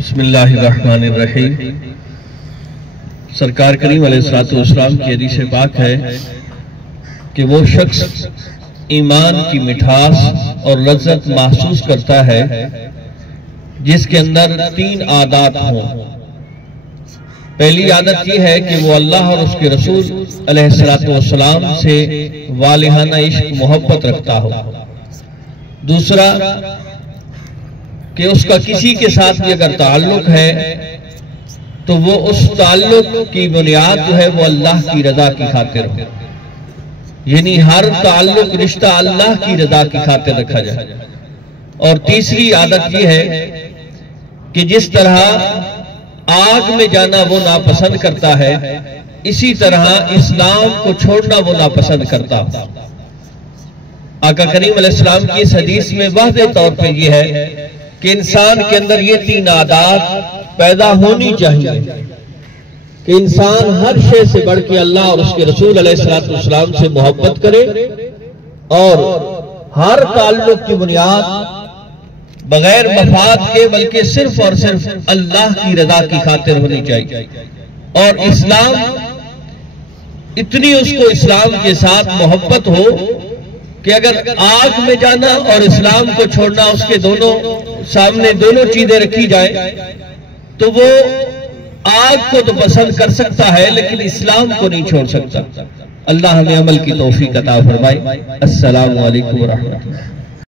बिस्मिल्लाहिर्रहमानिर्रहीम। सरकार करीम अलैहिस्सलाम की हदीस पाक है कि वो शख्स ईमान की मिठास और लज्जत महसूस करता है जिसके अंदर तीन आदत हों। पहली आदत यह है कि वो अल्लाह और उसके रसूल अलैहिस्सलाम से वालिहाना इश्क मोहब्बत रखता हो। दूसरा कि उसका किसी के साथ भी अगर ताल्लुक है तो वो उस ताल्लुक की बुनियाद जो है वो अल्लाह की रजा की खातिर हो, यानी हर ताल्लुक रिश्ता अल्लाह की रजा की खातिर रखा जाए। और तीसरी आदत यह है कि जिस तरह आग में जाना वो नापसंद करता है, इसी तरह इस्लाम को छोड़ना वो नापसंद करता हो। आका करीम अलैहिस्सलाम की इस हदीस में वाज़ेह तौर पे ये है कि इंसान के अंदर ये तीन आदत पैदा होनी चाहिए कि इंसान हर शय से बढ़ के अल्लाह और उसके रसूल अलैहिस्सलाम से मोहब्बत करे और हर ताल्लुक की बुनियाद बगैर मफाद के बल्कि सिर्फ और सिर्फ अल्लाह की रजा की खातिर होनी चाहिए। और इस्लाम इतनी उसको इस्लाम के साथ मोहब्बत हो कि अगर आग में जाना और इस्लाम को छोड़ना उसके दोनों सामने दोनों चीजें रखी जाए तो वो आग को तो पसंद कर सकता है लेकिन इस्लाम को नहीं छोड़ सकता। अल्लाह हमें अमल की तौफीक अता फरमाए। अस्सलामु अलैकुम व रहमतुल्लाह।